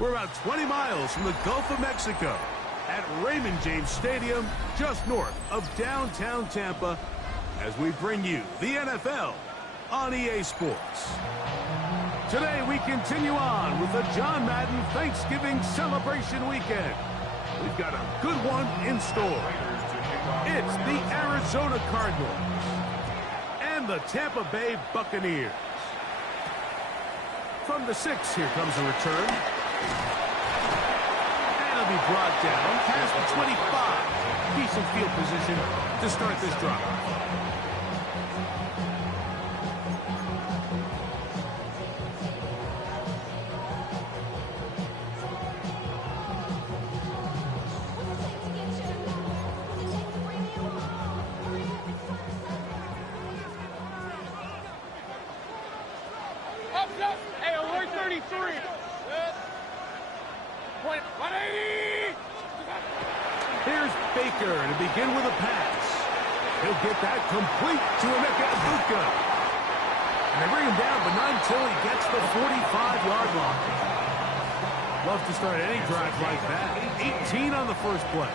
We're about 20 miles from the Gulf of Mexico at Raymond James Stadium, just north of downtown Tampa, as we bring you the NFL on EA Sports. Today we continue on with the John Madden Thanksgiving celebration weekend. We've got a good one in store. It's the Arizona Cardinals and the Tampa Bay Buccaneers. From the 6, here comes a return. And it'll be brought down past the 25. Decent field position to start this drive. Hey, alert 33. 180. Here's Baker to begin with a pass. He'll get that complete to Emeka Egbuka. And they bring him down, but not until he gets the 45-yard line. Love to start any drive like that. 18 on the first play.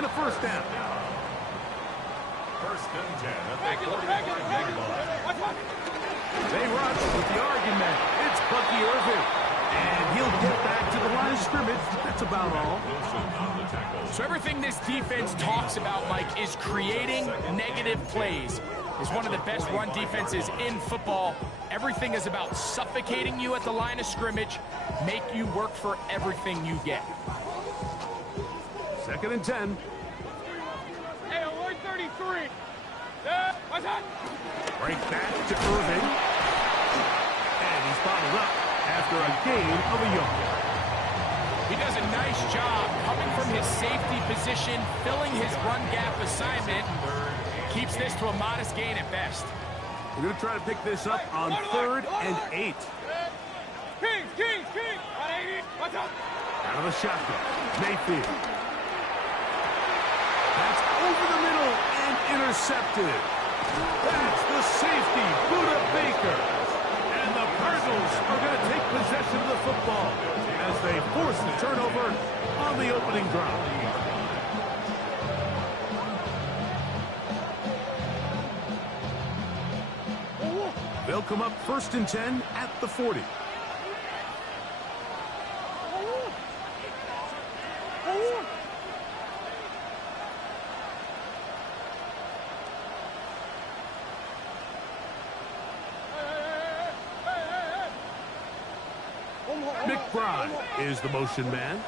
And a first down. First and 10. They rush with the argument. It's Bucky Irving. And he'll get back to the line of scrimmage. That's about all. So everything this defense talks about, Mike, is creating negative plays. It's one of the best run defenses in football. Everything is about suffocating you at the line of scrimmage, make you work for everything you get. Second and 10. Hey, alert 33. What's that? Right back to Irving. And he's bottled up after a gain of a yard. He does a nice job coming from his safety position, filling his run gap assignment. Keeps this to a modest gain at best. We're going to try to pick this up on 3rd and 8. Kings. 180. What's up? Out of the shotgun. Mayfield. That's over the middle and intercepted. That's the safety, Budda Baker. And the Cardinals are going to take possession of the football as they force the turnover on the opening drive. They'll come up 1st and 10 at the 40. McBride is the motion man.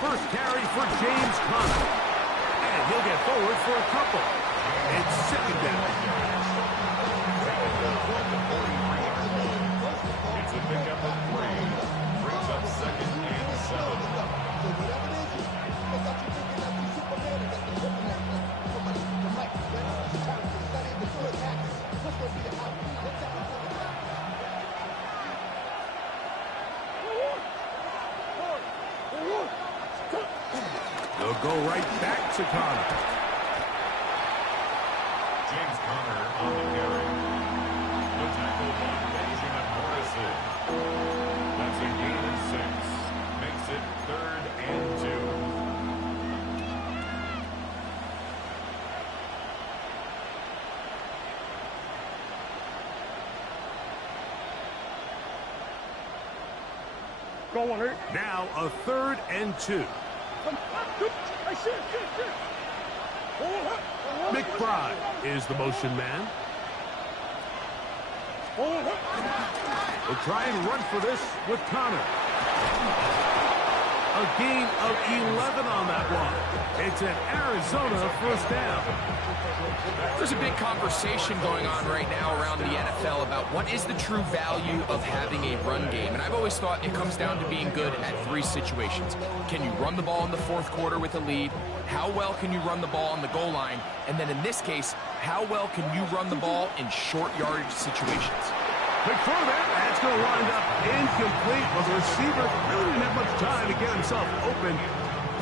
First carry for James Conner. And he'll get forward for a couple. It's second down. It's a pickup of 3. Brings up 2nd and 7. They'll go right back to Conner. James Conner on the carry. The tackle by Benjamin Morrison. That's a gain of 6. Makes it 3rd and 2. Now a 3rd and 2. McBride is the motion man. We'll try and run for this with Conner. A gain of 11 on that one. It's an Arizona first down. There's a big conversation going on right now around the NFL about what is the true value of having a run game. And I've always thought it comes down to being good at 3 situations. Can you run the ball in the 4th quarter with a lead? How well can you run the ball on the goal line? And then in this case, how well can you run the ball in short yardage situations? Quick throw there. That's going to wind up incomplete. Well, the receiver really didn't have much time to get himself open.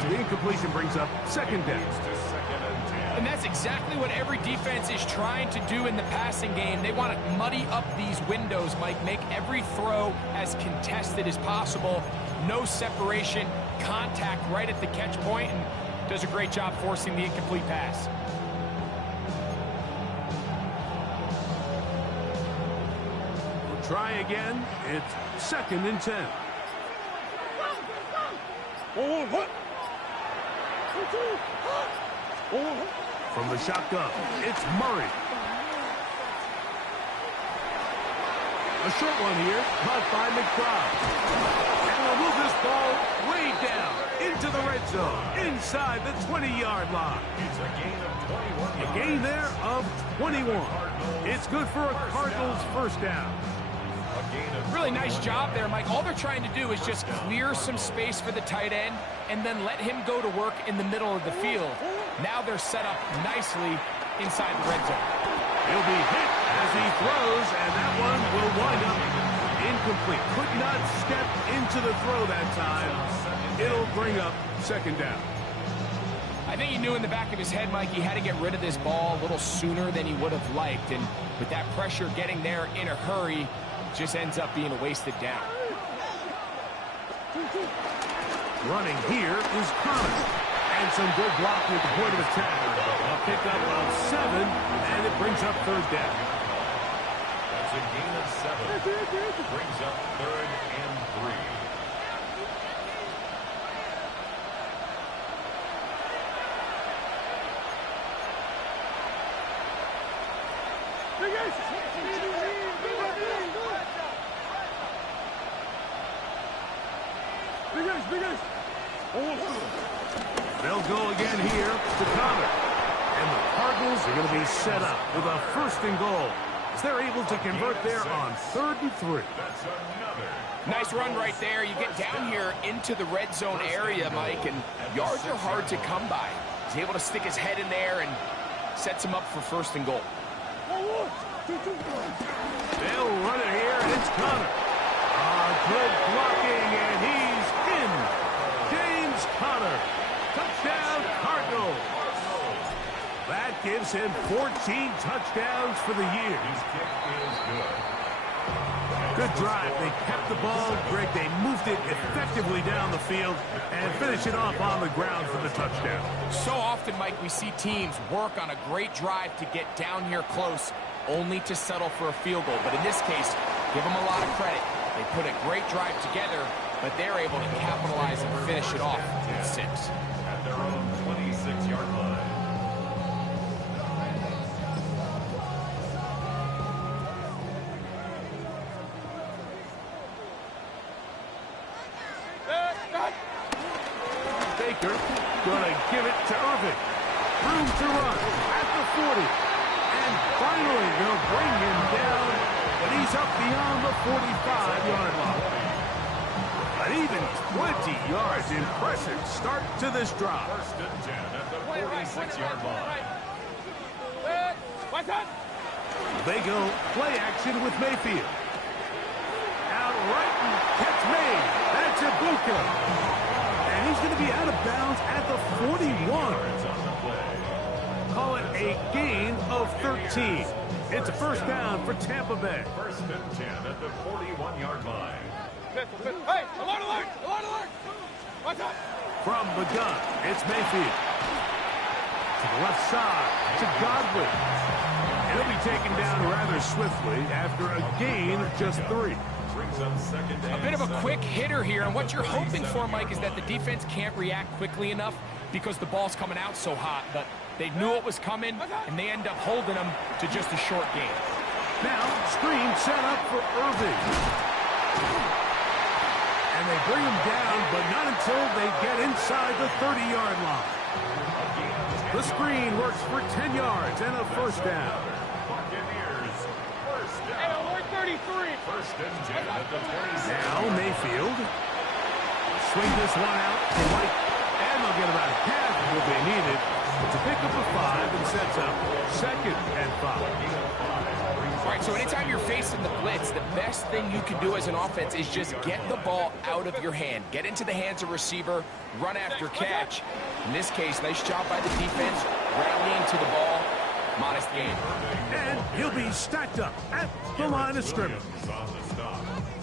So the incompletion brings up second down. To 2nd and 10. And that's exactly what every defense is trying to do in the passing game. They want to muddy up these windows, Mike, make every throw as contested as possible. No separation, contact right at the catch point, and does a great job forcing the incomplete pass. We'll try again. It's 2nd and 10. From the shotgun, it's Murray. A short one here, caught by McBride. And we'll move this ball way down into the red zone, inside the 20-yard line. It's a gain of 21 A gain there of 21. It's good for a Cardinals first down. Really nice job there, Mike. All they're trying to do is just clear some space for the tight end and then let him go to work in the middle of the field. Now they're set up nicely inside the red zone. He'll be hit as he throws, and that one will wind up incomplete. Could not step into the throw that time. It'll bring up 2nd down. I think he knew in the back of his head, Mike, he had to get rid of this ball a little sooner than he would have liked. And with that pressure getting there in a hurry, just ends up being a wasted down. Running here is Connor. And some good blocking at the point of attack. A pickup of 7, and it brings up 3rd down. That's a gain of 7. Brings up 3rd and 3. They'll go again here to Connor. And the Cardinals are going to be set up with a 1st and goal, as they're able to convert there on 3rd and 3. That's another. Nice run right there. You get down here into the red zone area, Mike, and yards are hard to come by. He's able to stick his head in there and sets him up for 1st and goal. They'll run it here, and it's Connor. Good blocking, and he's in. James Conner. Touchdown, Cardinals. That gives him 14 touchdowns for the year. His kick is good. Good drive. They kept the ball. Greg, they moved it effectively down the field and finished it off on the ground for the touchdown. So often, Mike, we see teams work on a great drive to get down here close, only to settle for a field goal. But in this case, give them a lot of credit. They put a great drive together, but they're able to capitalize and finish it off with 6. At their own 26-yard line. Baker gonna give it to Irving. Room to run at the 40. And finally, they'll bring him down, but he's up beyond the 45-yard line. An even 20 yards. Impressive start to this drive. 1st and 10 at the 46-yard line. They go play action with Mayfield. Out right and catch made. That's Ibuka. And he's going to be out of bounds at the 41. Call it a gain of 13. It's a 1st down for Tampa Bay. 1st and 10 at the 41-yard line. Hey, alert, alert, alert, alert. What's up? From the gun, it's Mayfield. To the left side, to Godwin. And he'll be taken down rather swiftly after a gain of just 3. Brings up 2nd and A bit of a 7. quick hitter here, and what you're hoping for, Mike, is that the defense can't react quickly enough because the ball's coming out so hot, but they knew it was coming, and they end up holding them to just a short gain. Now, screen set up for Irving. And they bring him down, but not until they get inside the 30-yard line. The screen works for 10 yards and a 1st down. Buccaneers. 1st Hey, down. alert 33. 1st and 10 at the 26. Now Mayfield. Swing this one out to White. And they'll get about half of what they needed to pick up a 5 and sets up 2nd and 5. All right, So anytime you're facing the blitz, the best thing you can do as an offense is just get the ball out of your hand. Get into the hands of receiver, run after catch. In this case, nice job by the defense, rallying to the ball. Modest game. And he'll be stacked up at the line of scrimmage.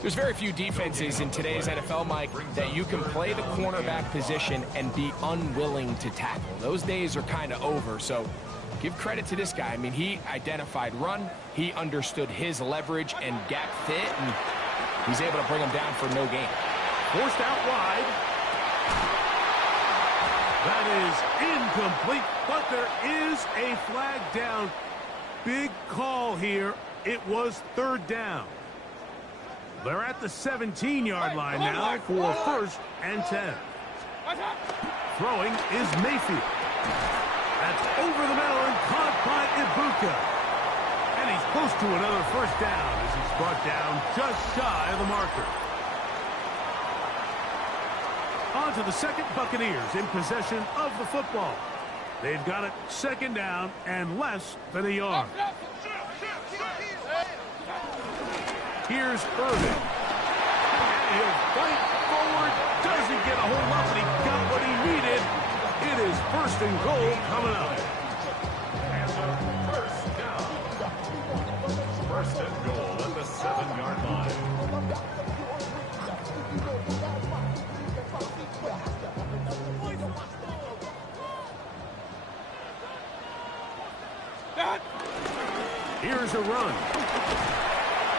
There's very few defenses in today's NFL, Mike, that you can play the cornerback position and be unwilling to tackle. Those days are kind of over, so give credit to this guy. I mean, he identified run, he understood his leverage and gap fit, and he's able to bring him down for no gain. Forced out wide. That is incomplete, but there is a flag down. Big call here. It was third down. They're at the 17-yard line now for first and 10. Throwing is Mayfield. That's over the middle and caught by Ibuka. And he's close to another first down as he's brought down just shy of the marker. On to the second, Buccaneers in possession of the football. They've got it second down and less than a yard. Here's Irvin. And he'll fight forward. Doesn't get a whole lot, but he got what he needed. It is first and goal coming up. First down. First and goal at the 7-yard line. Here's a run.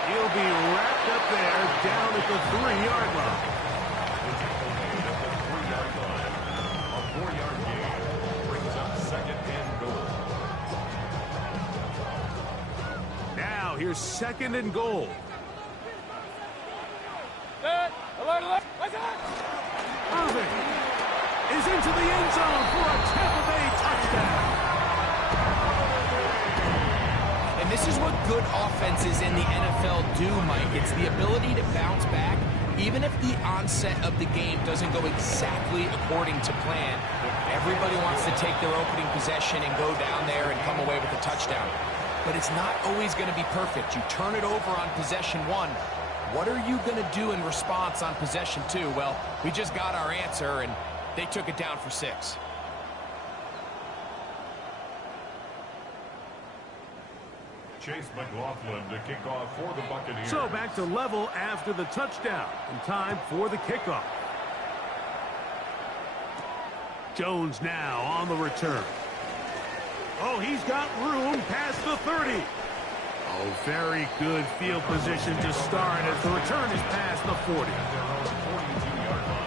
He'll be wrapped up there down at the 3-yard line. A 4-yard gain brings up second and goal. Now here's second and goal. Irvin is into the end zone for a Tampa Bay touchdown. And this is what good offenses in the NFL do, Mike. It's the ability to bounce back, even if the onset of the game doesn't go exactly according to plan. Everybody wants to take their opening possession and go down there and come away with a touchdown. But it's not always going to be perfect. You turn it over on possession 1. What are you going to do in response on possession 2? Well, we just got our answer, and they took it down for 6. Chase McLaughlin to kick off for the Buccaneers. So back to level after the touchdown. And time for the kickoff. Jones now on the return. Oh, he's got room past the 30. Oh, very good field position to start as the return is past the 40. At their own 42-yard line.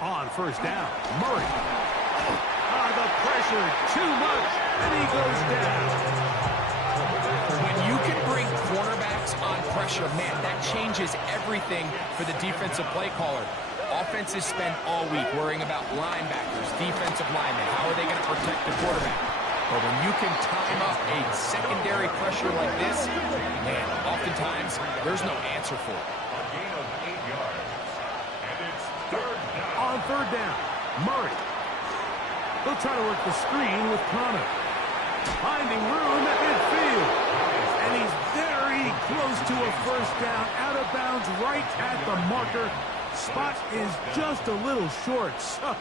On first down, Murray. The pressure, too much, and he goes down. When you can bring cornerbacks on pressure, man, that changes everything for the defensive play caller. Offenses spend all week worrying about linebackers, defensive linemen. How are they going to protect the quarterback? But when you can time up a secondary pressure like this, man, oftentimes there's no answer for it. A gain of 8 yards. And it's third down. On third down, Murray. They'll try to work the screen with Connor. Finding room at midfield. And he's very close to a first down. Out of bounds right at the marker. Spot is just a little short. So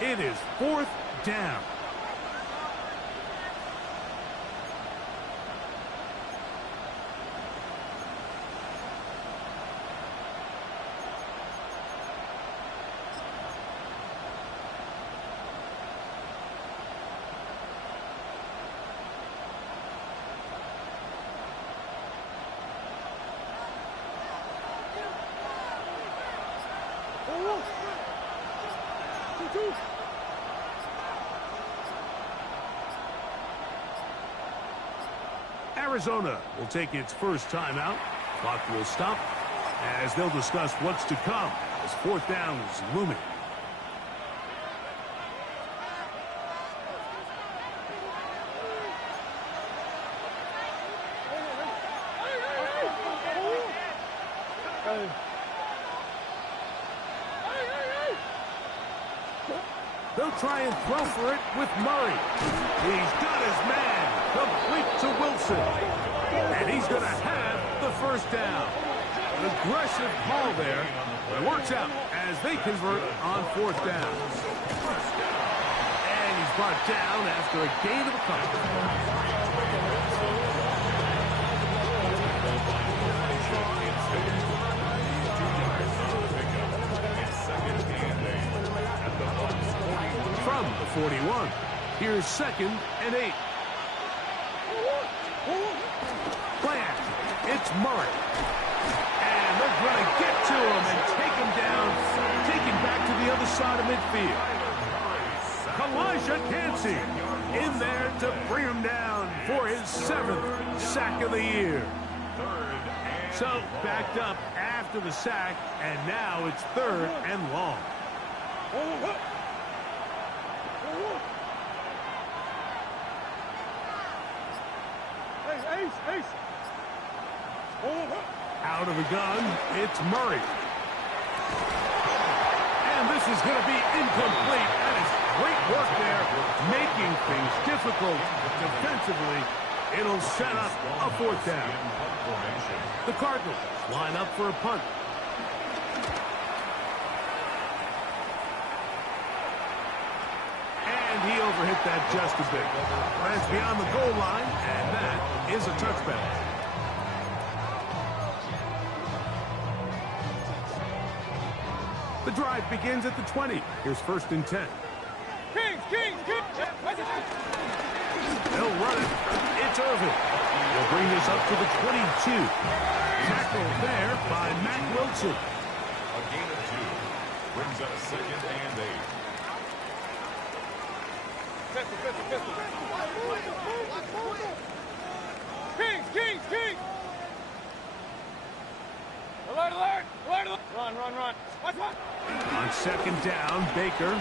it is fourth down. Arizona will take its first timeout. Clock will stop as they'll discuss what's to come as fourth down is looming. They'll try and throw for it with Murray. He's got his man complete to Wilson. And he's going to have the first down. An aggressive call there. It works out as they convert on fourth down. And he's brought down after a gain of a couple. From the 41, here's 2nd and 8. Plant, it's Murray. And they're going to get to him and take him down, take him back to the other side of midfield. Kalijah Kancey in there to bring him down for his 7th sack of the year. So backed up after the sack, and now it's 3rd and long. Out of the gun, it's Murray. And this is going to be incomplete. That is great work there, making things difficult defensively. It'll set up a fourth down. The Cardinals line up for a punt. And he overhit that just a bit. Lands beyond the goal line, and that is a touchback. The drive begins at the 20. Here's 1st and 10. Kings! They'll run it. It's Irvin. They'll bring this up to the 22. Tackled there by Matt Wilson. A gain of 2. Brings up 2nd and 8. Kings! Alert! Run. Watch. On 2nd down, Baker.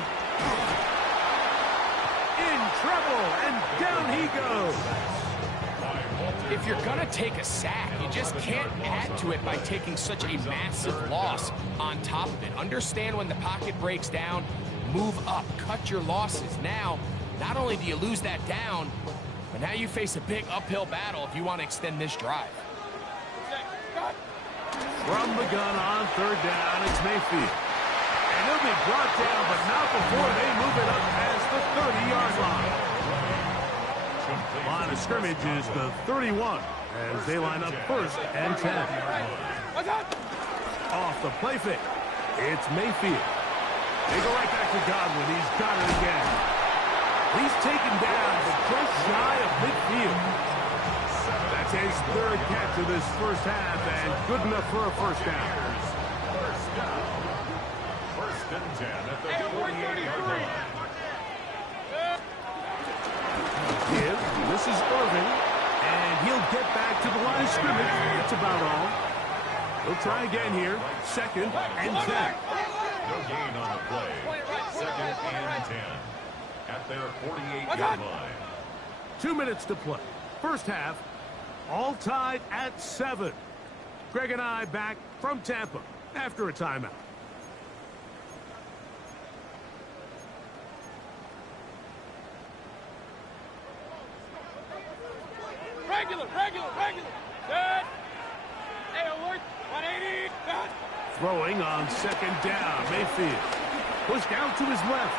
In trouble, and down he goes. If you're going to take a sack, you just can't add to it by taking such a massive loss on top of it. Understand when the pocket breaks down, move up, cut your losses. Now, not only do you lose that down, but now you face a big uphill battle if you want to extend this drive. From the gun on 3rd down, it's Mayfield. And he'll be brought down, but not before they move it up as the 30-yard line. Line of scrimmage is the 31 as they line up 1st and 10. Off the play fake, it's Mayfield. They go right back to Godwin. He's got it again. He's taken down, but just shy of midfield. That's his 3rd catch of this first half, and good enough for a first down. 1st and 10 at the 48-yard line. This is Irvin, and he'll get back to the line of scrimmage. That's about all. He'll try again here. 2nd and 10. No gain on the play. 2nd and 10 at their 48-yard line. 2 minutes to play. First half, all tied at 7. Greg and I back from Tampa after a timeout. Regular. Good. Hey, alert. 180. Good. Throwing on 2nd down. Mayfield pushed out to his left.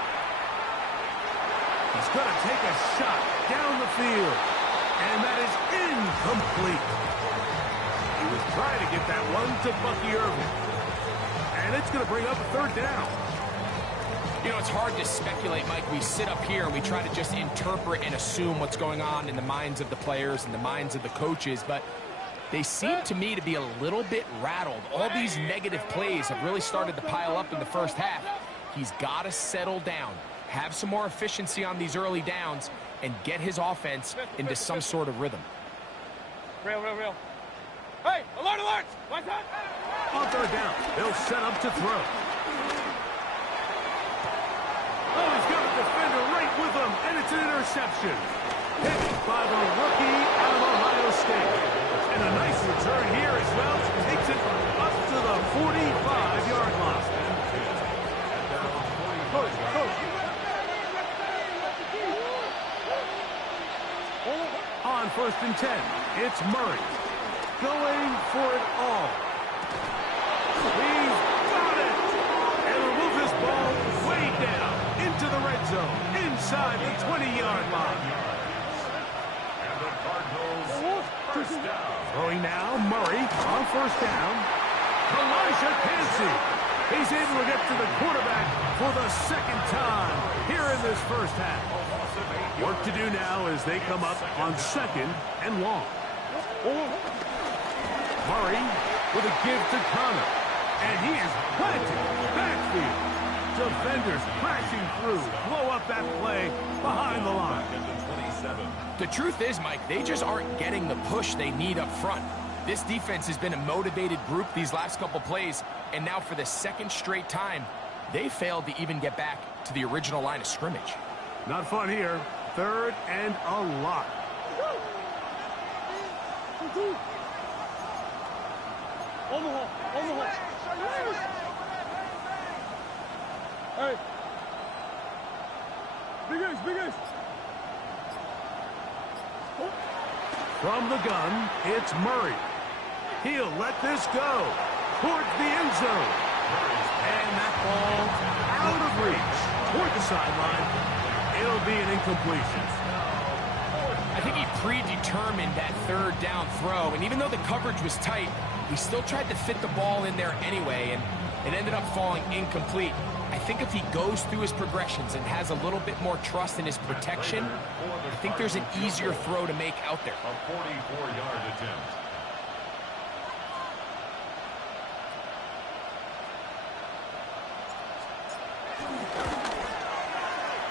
He's going to take a shot down the field. And that is incomplete. He was trying to get that one to Bucky Irvin. And it's going to bring up a 3rd down. You know, it's hard to speculate, Mike. We sit up here and we try to just interpret and assume what's going on in the minds of the players and the minds of the coaches, but they seem to me to be a little bit rattled. All these negative plays have really started to pile up in the first half. He's got to settle down, have some more efficiency on these early downs, and get his offense into some sort of rhythm. Real. Hey, alert! What's that? On third down, they'll set up to throw. Oh, he's got a defender right with him, and it's an interception. Hit by the rookie out of Ohio State. And a nice return here as well. Takes it up to the 45-yard line. On first and 10, it's Murray. Going for it all. He's got it! And will move this ball way down into the red zone, inside the 20-yard line. And the Cardinals first down. Throwing now, Murray on first down. Elijah Cansey. He's able to get to the quarterback for the second time here in this first half. Work to do now as they come up on second and long. Murray with a give to Connor. And he is planted backfield. Defenders crashing through. Blow up that play behind the line. The truth is, Mike, they just aren't getting the push they need up front. This defense has been a motivated group these last couple plays, and now for the second straight time, they failed to even get back to the original line of scrimmage. Not fun here. Third and a lot. Hey. Big ace. From the gun, it's Murray. He'll let this go towards the end zone. And that ball out of reach toward the sideline. It'll be an incompletion. I think he predetermined that third down throw, and even though the coverage was tight, he still tried to fit the ball in there anyway, and it ended up falling incomplete. I think if he goes through his progressions and has a little bit more trust in his protection, I think there's an easier throw to make out there. A 44-yard attempt.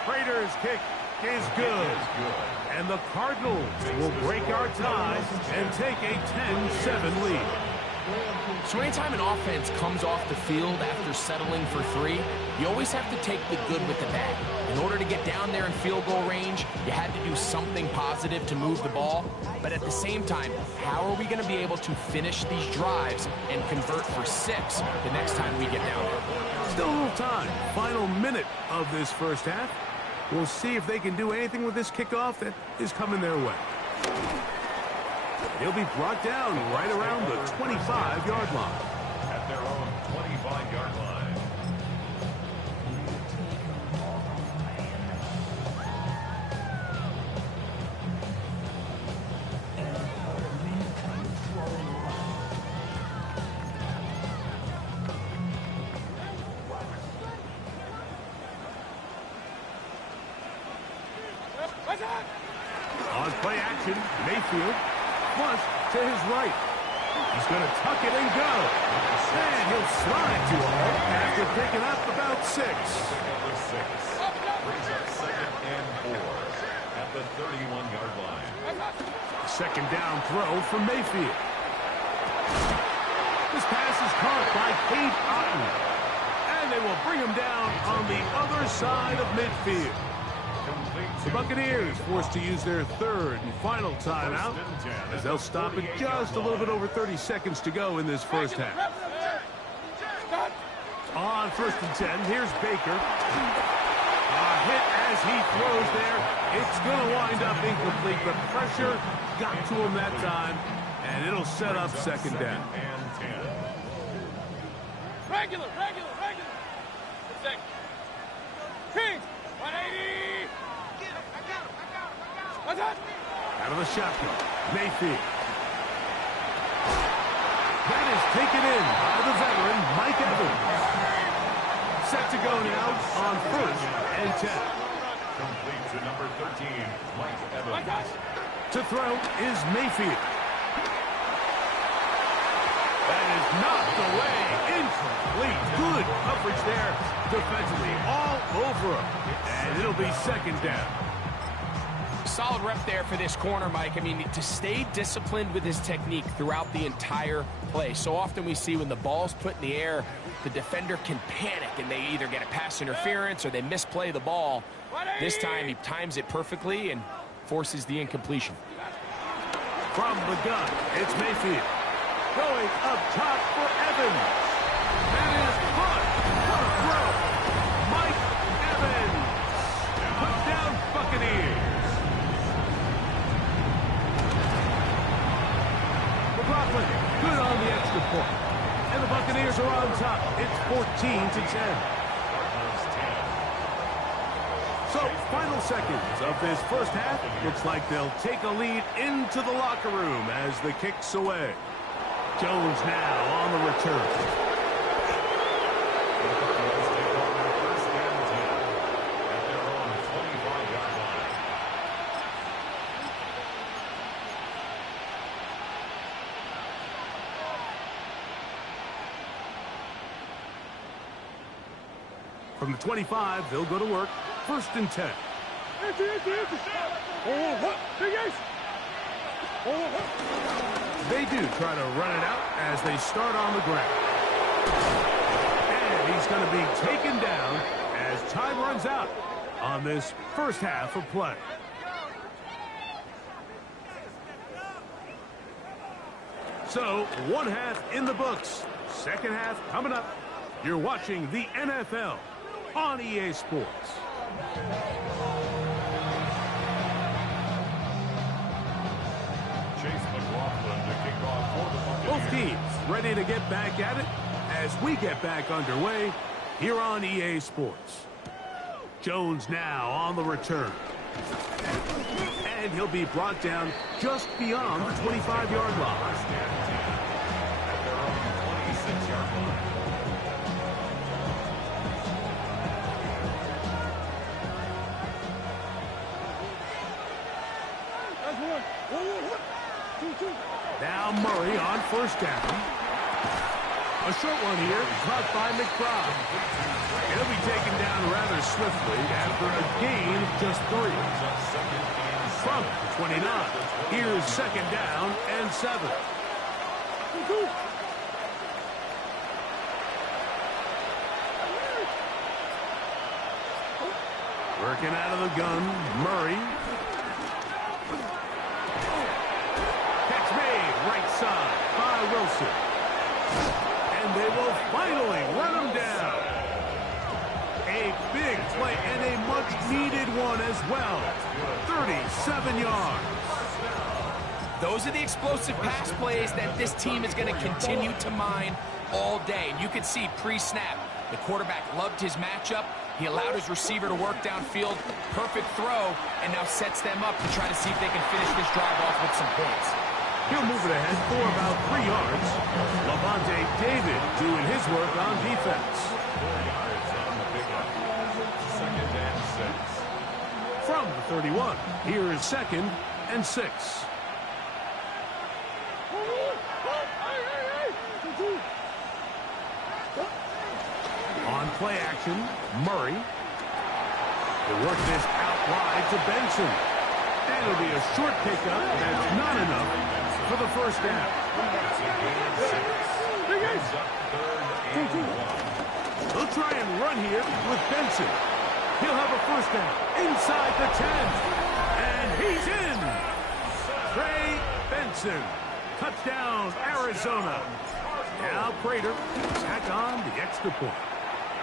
Raiders' kick is good. And the Cardinals will break our tie and take a 10-7 lead. So anytime an offense comes off the field after settling for three, you always have to take the good with the bad. In order to get down there in field goal range, you had to do something positive to move the ball. But at the same time, how are we going to be able to finish these drives and convert for 6 the next time we get down there? Still a little time. Final minute of this first half. We'll see if they can do anything with this kickoff that is coming their way. He'll be brought down right around the 25-yard line. At their own 25-yard line. On play action, Mayfield. Flush to his right. He's going to tuck it and go. And he'll slide to a halt after picking up about 6. Number 6 brings up 2nd and 4 at the 31-yard line. Second down throw from Mayfield. This pass is caught by Cade Otton. And they will bring him down on the other side of midfield. The Buccaneers forced to use their third and final timeout as they'll stop at just a little bit over 30 seconds to go in this first half. On first and 10, here's Baker. A hit as he throws there. It's going to wind up incomplete, but pressure got to him that time, and it'll set up second down. Regular. King, 180. What's that? Out of the shotgun, Mayfield. That is taken in by the veteran, Mike Evans. Set to go now on first and 10. Complete to number 13, Mike Evans. To throw is Mayfield. That is knocked away. Incomplete. Good coverage there defensively all over him. And it'll be second down. solid rep there for this corner, Mike. I mean, to stay disciplined with his technique throughout the entire play. So often we see when the ball's put in the air, the defender can panic and they either get a pass interference or they misplay the ball. This time he times it perfectly and forces the incompletion. From the gun, it's Mayfield. Going up top for Evans. That is caught. What a throw. Mike Evans. Touchdown Buccaneers. McLaughlin, good on the extra point. And the Buccaneers are on top. It's 14-10. So, final seconds of this first half. Looks like they'll take a lead into the locker room as the kick's away. Jones now on the return. From the 25, they'll go to work. 1st and 10. They do try to run it out as they start on the ground. And he's going to be taken down as time runs out on this first half of play. So, one half in the books. Second half coming up. You're watching the NFL on EA Sports. Chase McLaughlin to kick off for the Buccaneers. Both teams ready to get back at it as we get back underway here on EA Sports. Jones now on the return. And he'll be brought down just beyond the 25-yard line. At their own 26-yard line. Now Murray on 1st down. A short one here, caught by McBride. He'll be taken down rather swiftly after a gain of just 3. From the 29, here's 2nd down and 7. Working out of the gun, Murray. Catch made, right side by Wilson. And they will finally run him down. A big play and a much-needed one as well. 37 yards. Those are the explosive pass plays that this team is going to continue to mine all day. And you can see pre-snap, the quarterback loved his matchup. He allowed his receiver to work downfield. Perfect throw, and now sets them up to try to see if they can finish this drive off with some points. He'll move it ahead for about 3 yards. Lavonte David doing his work on defense. 4 yards on the pickup. 2nd and 6. From the 31, here is 2nd and 6. On play action, Murray. They work this out wide to Benson. And it'll be a short pickup that's not enough for the 1st down. They'll try and run here with Benson. He'll have a 1st down inside the 10. And he's in. Trey Benson. Touchdown, Arizona. Now Prater tack on the extra point.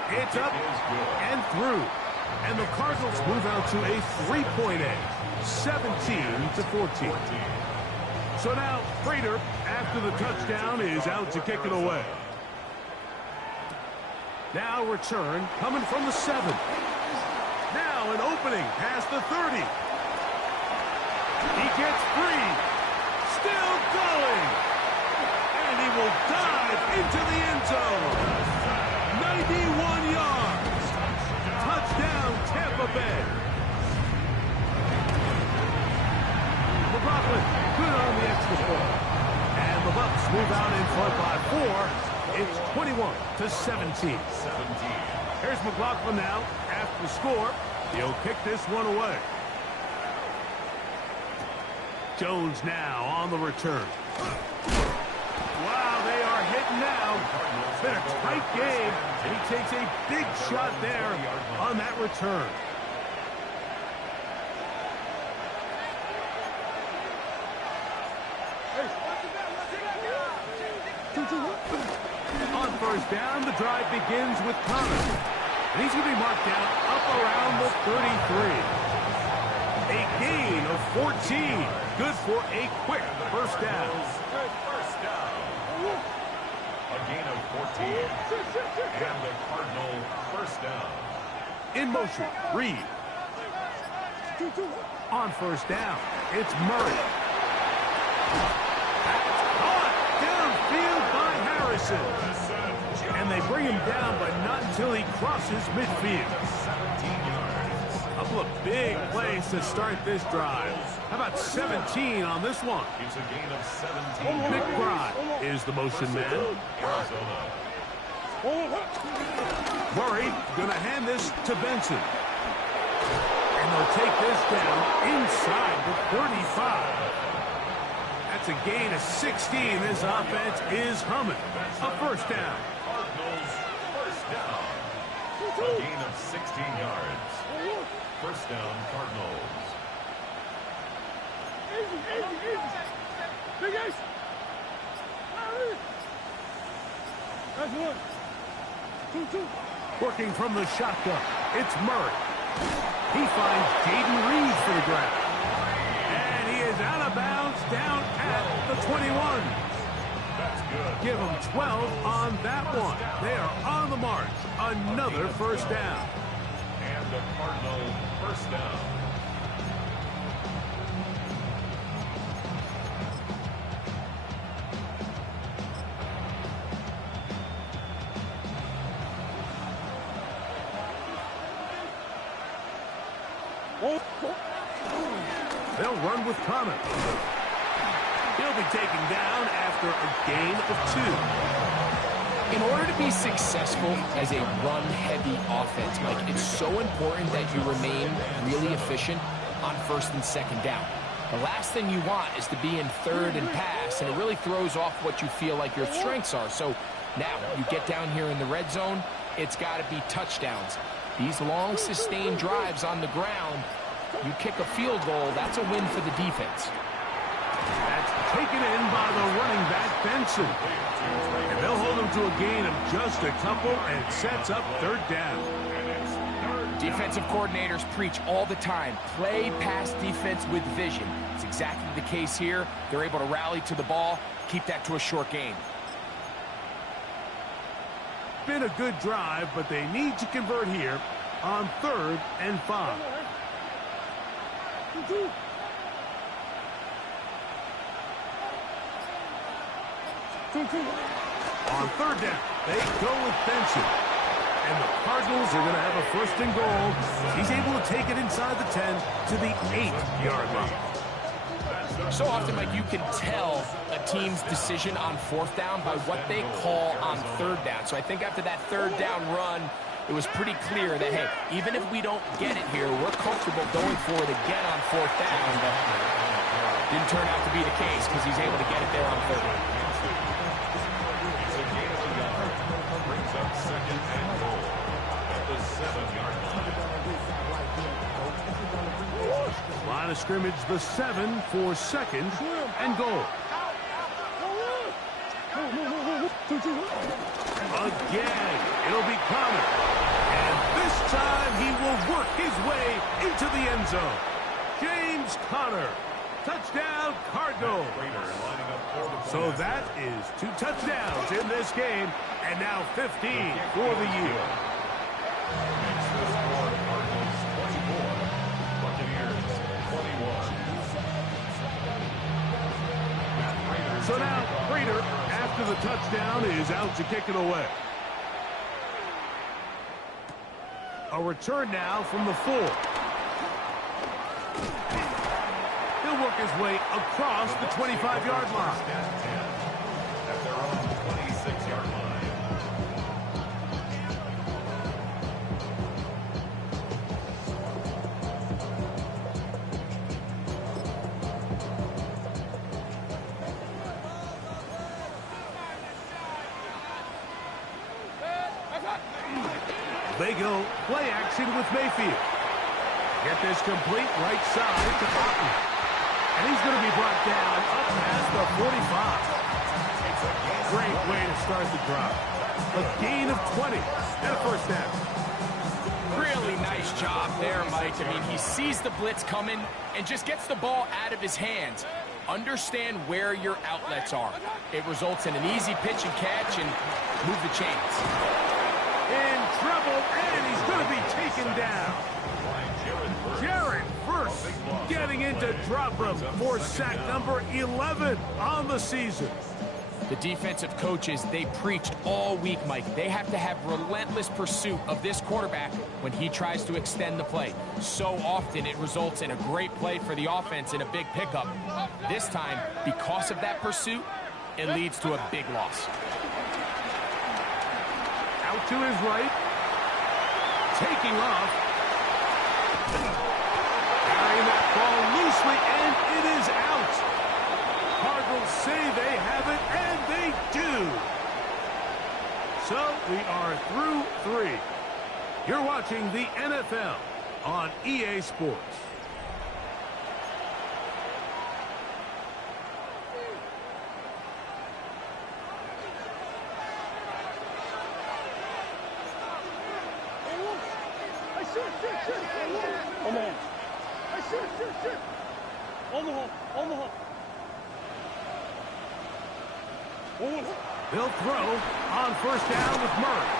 It's up and through. And the Cardinals move out to a 3-point edge, 17-14. So now Prater, after the touchdown, is out to kick it away. Now return coming from the 7. Now an opening past the 30. He gets free. Still going. And he will dive into the end zone. 91 yards. Touchdown, Tampa Bay. McLaughlin, good on the extra point. And the Bucs move out in front by 4. It's 21-17. Here's McLaughlin now. After the score, he'll kick this one away. Jones now on the return. Wow, they are hitting now. It's been a tight game, and he takes a big shot there on that return. On first down, the drive begins with Connor. And he's going to be marked down up around the 33. A gain of 14. Good for a quick first down. A gain of 14. And the Cardinal first down. In motion, Reed. On first down, it's Murray. Caught downfield by Harrison. And they bring him down, but not until he crosses midfield. 17 yards. A couple of big plays to start this drive. How about 17 on this one? It's a gain of 17. McBride is the motion man. Arizona. Murray going to hand this to Benson. And they'll take this down inside the 35. That's a gain of 16. This offense is humming. A first down. Cardinals first down. A gain of 16 yards. First down, Cardinals. Working from the shotgun, it's Murray. He finds Jaden Reed for the grab. And he is out of bounds down at the 21. That's good. Give them 12 on that one. They are on the march. Another first down. And the Cardinal first down. They'll run with Connor. He'll be taken down after a gain of 2. In order to be successful as a run-heavy offense, Mike, it's so important that you remain really efficient on first and second down. The last thing you want is to be in third and pass, and it really throws off what you feel like your strengths are. So now you get down here in the red zone, it's got to be touchdowns. These long, sustained drives on the ground, you kick a field goal, that's a win for the defense. That's taken in by the running back, Benson. And they'll hold him to a gain of just a couple, and it sets up third down. Defensive coordinators preach all the time, play pass defense with vision. It's exactly the case here. They're able to rally to the ball, keep that to a short gain. Been a good drive, but they need to convert here on 3rd and 5. On 3rd down, they go with Benson. And the Cardinals are going to have a first and goal. He's able to take it inside the 10 to the 8-yard line. So often, Mike, you can tell a team's decision on 4th down by what they call on 3rd down. So I think after that 3rd down run, it was pretty clear that, hey, even if we don't get it here, we're comfortable going for it again on 4th down. But didn't turn out to be the case because he's able to get it there on 3rd. It's a gain of a yard. Brings up second and goal at the 7-yard line. Line of scrimmage, the 7 for 2nd and goal. Again, it'll be Connor. And this time he will work his way into the end zone. James Conner. Touchdown, Cardinals. So that is 2 touchdowns in this game, and now 15 for the year. Makes the score Cardinals 24, Buccaneers 21. So now Prater, after the touchdown, is out to kick it away. A return now from the 4. He'll work his way across the 25-yard line. At their own 26-yard line. They go play action with Mayfield. Get this complete right side to Burton. And he's going to be brought down up past the 45. Great way to start the drive. A gain of 20 and a first down. Really nice job there, Mike. I mean, he sees the blitz coming and just gets the ball out of his hands. Understand where your outlets are. It results in an easy pitch and catch and move the chains. In trouble, and he's going to be taken down. Jared Verse getting into drop room for sack number 11 on the season. The defensive coaches, they preached all week, Mike. They have to have relentless pursuit of this quarterback when he tries to extend the play. So often it results in a great play for the offense and a big pickup. This time, because of that pursuit, it leads to a big loss. Out to his right. Taking off. Carrying that ball loosely, and it is out. Cardinals say they have it, and they do. So we are through 3. You're watching the NFL on EA Sports. Oh, man. Sit. On the hole. They'll throw on first down with Murray.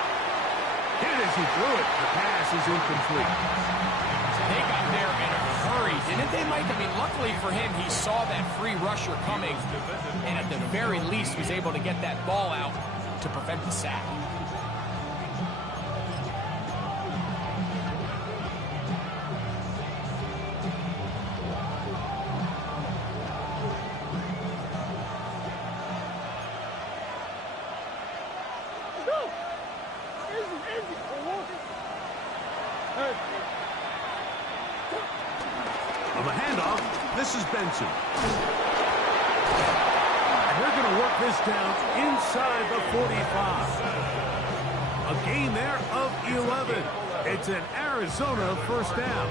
Hit as he threw it. The pass is incomplete. They got there in a hurry, didn't they, Mike? I mean, luckily for him, he saw that free rusher coming, and at the very least was able to get that ball out to prevent the sack. On the handoff, this is Benson. And they're going to work this down inside the 45. A gain there of 11. It's an Arizona first down.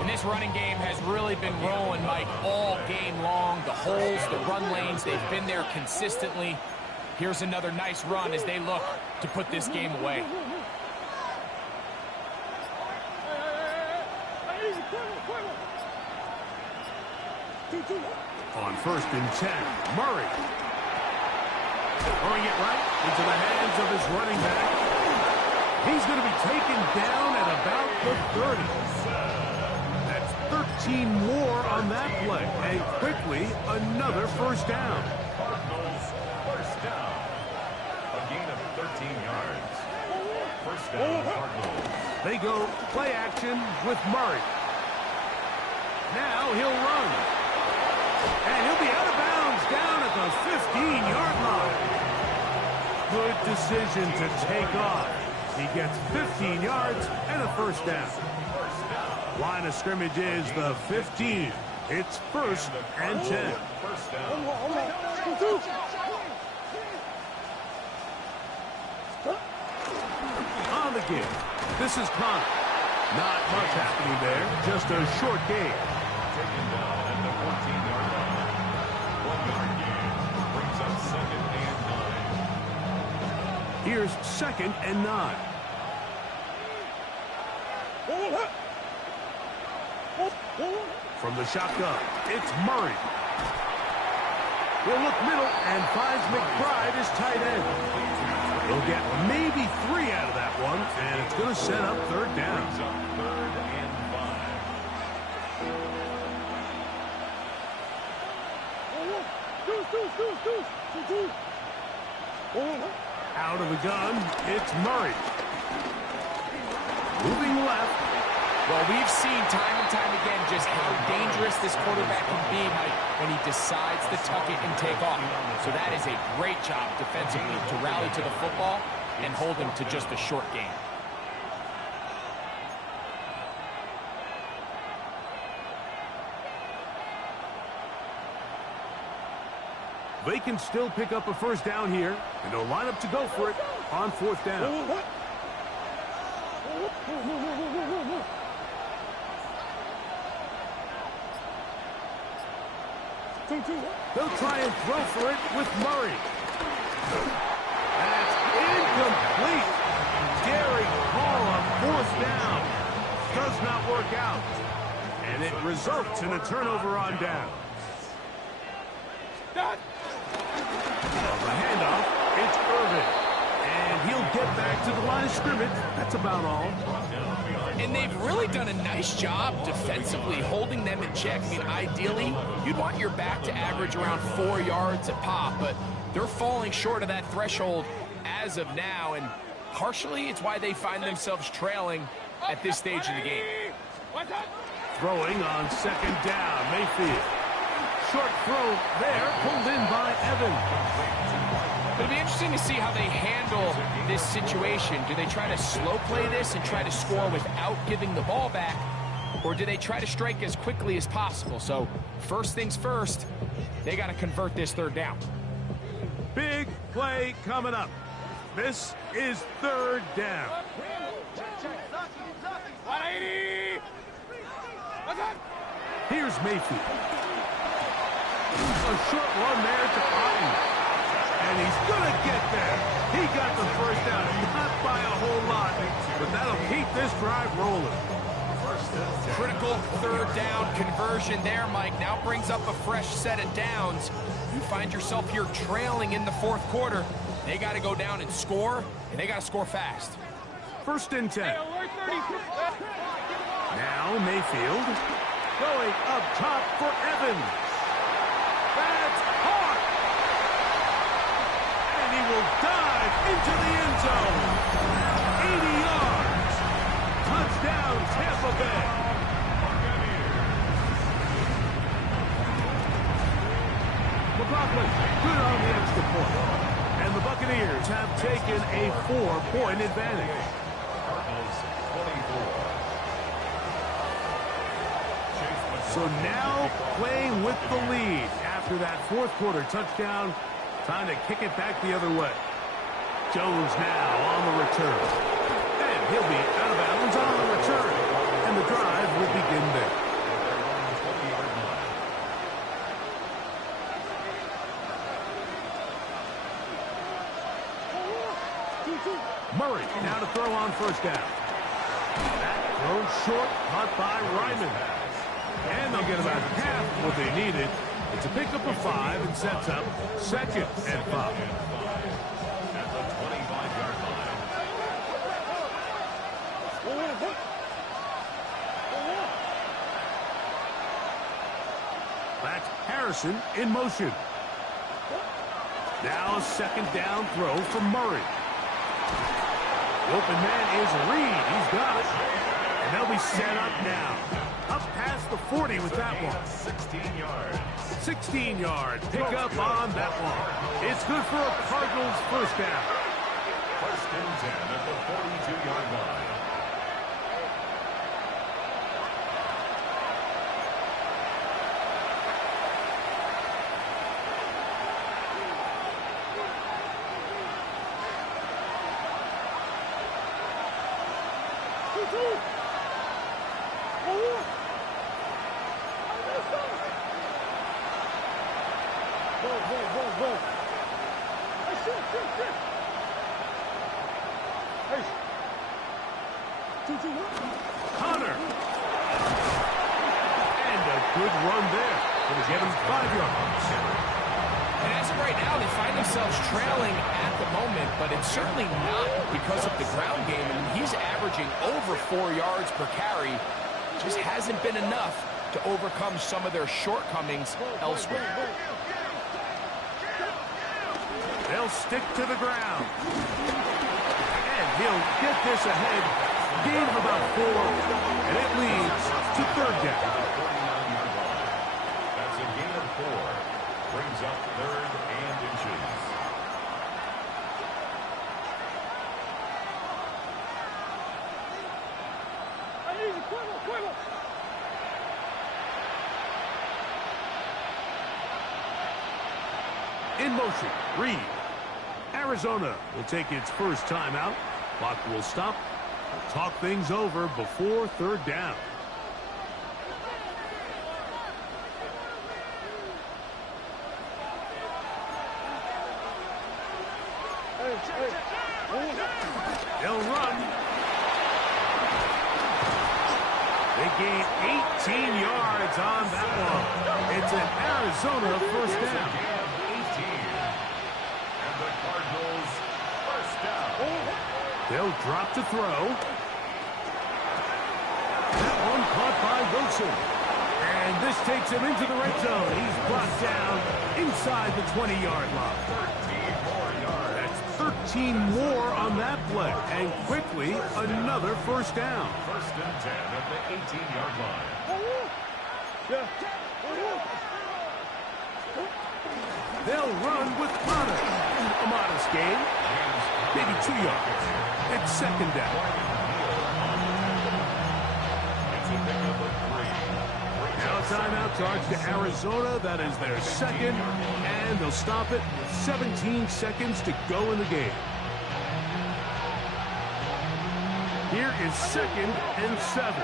And this running game has really been rolling, Mike, all game long. The holes, the run lanes, they've been there consistently. Here's another nice run as they look to put this game away. On first and 10, Murray. Throwing it right into the hands of his running back. He's going to be taken down at about the 30. That's 13 more on that play. And quickly, another first down. Cardinals, first down. A gain of 13 yards. First down, Cardinals. They go play action with Murray. Now he'll run. And he'll be out of bounds down at the 15-yard line. Good decision to take off. He gets 15 yards and a first down. Line of scrimmage is the 15. It's first and 10. First down. On the give. This is Connor. Not much happening there. Just a short game. Taken down at the 14-yard line. 1-yard gain brings up second and 9. Here's second and 9. From the shotgun, it's Murray. He'll look middle and finds McBride as tight end. He'll get maybe 3 out of that one, and it's going to set up third down. Brings up third and 5. Out of the gun, it's Murray. Moving left. Well, we've seen time and time again just how dangerous this quarterback can be, Mike, when he decides to tuck it and take off. So that is a great job defensively to rally to the football and hold him to just a short gain. They can still pick up a first down here, and they'll line up to go for it on fourth down. They'll try and throw for it with Murray. That's incomplete. Gary Hall on fourth down. Does not work out. And it results in a turnover on down. On the handoff, it's Irvin. And he'll get back to the line of scrimmage. That's about all. And they've really done a nice job defensively holding them in check. I mean, ideally, you'd want your back to average around 4 yards a pop, but they're falling short of that threshold as of now, and partially it's why they find themselves trailing at this stage of the game. Throwing on second down, Mayfield. Short throw there, pulled in by Evans. It'll be interesting to see how they handle this situation. Do they try to slow play this and try to score without giving the ball back, or do they try to strike as quickly as possible? So first things first, they got to convert this third down. Big play coming up. This is third down. 180. Here's Mayfield. A short run there to Otten. And he's going to get there. He got the first down, not by a whole lot, but that'll keep this drive rolling. Critical third down conversion there, Mike. Now brings up a fresh set of downs. You find yourself here trailing in the fourth quarter. They got to go down and score, and they got to score fast. First and 10. Now Mayfield going up top for Evans. That's hard. And he will dive into the end zone. 80 yards. Touchdown, Tampa Bay. McLaughlin, good on the extra point. And the Buccaneers have taken a 4-point advantage. So now playing with the lead after that fourth quarter touchdown. Time to kick it back the other way. Jones now on the return. And he'll be out of bounds on the return. And the drive will begin there. Murray now to throw on first down. That throw short, caught by Ryman. And they'll get about half what they needed. It's a pickup of 5 and sets up second and 5. At the 25-yard line. That's Harrison in motion. Now a second down throw from Murray. The open man is Reed. He's got it. And they'll be set up now. Up past the 40 with that one. 16 yards. 16-yard pickup on that one. It's good for a Cardinals first down. First and 10 at the 42-yard line. Connor. And a good run there. It was Evans 5 yards. And as of right now, they find themselves trailing at the moment, but it's certainly not because of the ground game. I mean, he's averaging over 4 yards per carry. Just hasn't been enough to overcome some of their shortcomings elsewhere. They'll stick to the ground. And he'll get this ahead. Gain of about 4. And it leads to third down. That's a gain of 4. Brings up third and inches. In motion, Reed. Arizona will take its first timeout. Clock will stop Talk things over before third down. They'll run. They gain 18 yards on that one. It's an Arizona first down. 18. And the Cardinals first down. They'll drop to throw. That one caught by Wilson. And this takes him into the red zone. He's brought down inside the 20-yard line. 13 more yards. That's 13 more on that play. And quickly, another first down. First and 10 at the 18-yard line. They'll run with Potter. A modest gain. Maybe 2 yards. It's second down. It's a pickup of 3. Now timeout charge to Arizona. That is their second. And they'll stop it with 17 seconds to go in the game. Here is second and 7.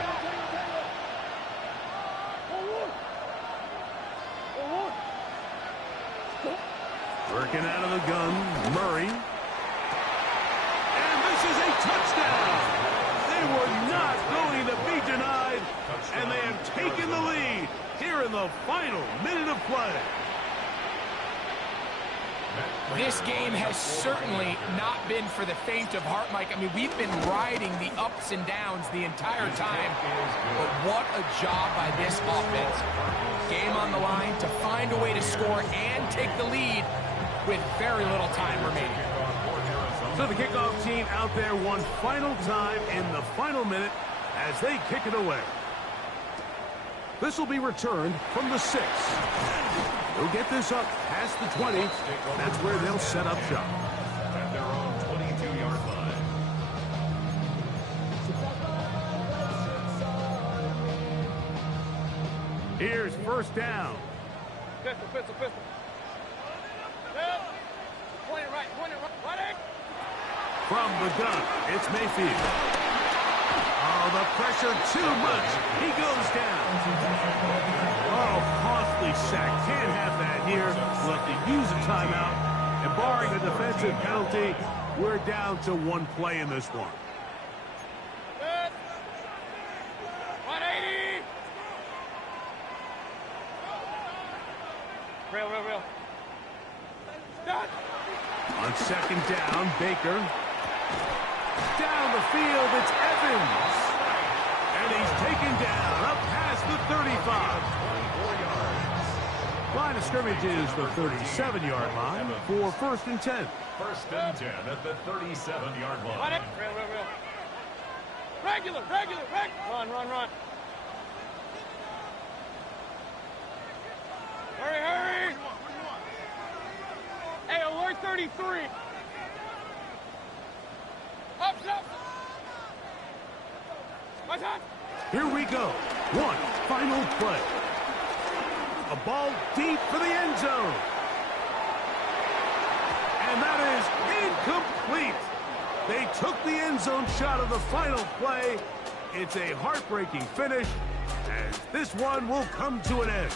Working out of the gun, Murray. And this is a touchdown. They were not going to be denied, and they have taken the lead here in the final minute of play. This game has certainly not been for the faint of heart, Mike. I mean, we've been riding the ups and downs the entire time, but what a job by this offense. Game on the line to find a way to score and take the lead with very little time remaining. So the kickoff team out there one final time in the final minute as they kick it away. This will be returned from the 6. They'll get this up past the 20. That's where they'll set up shop. At their own 22-yard line. Here's first down. Pistol. Point it right. Ready? From the gun, it's Mayfield. Oh, the pressure too much. He goes down. Oh, costly sack. Can't have that here. We'll have to use a timeout. And barring a defensive penalty, we're down to one play in this one. 180. Real. Done. On second down, Baker. Down the field, it's Evans. And he's taken down up past the 35. Line of scrimmage is the 37-yard line for first and 10. First and 10 at the 37-yard line. Real. Regular. Run. Hurry. Hey, alert 33. Up. My time. Here we go. One final play. A ball deep for the end zone. And that is incomplete. They took the end zone shot of the final play. It's a heartbreaking finish, as this one will come to an end.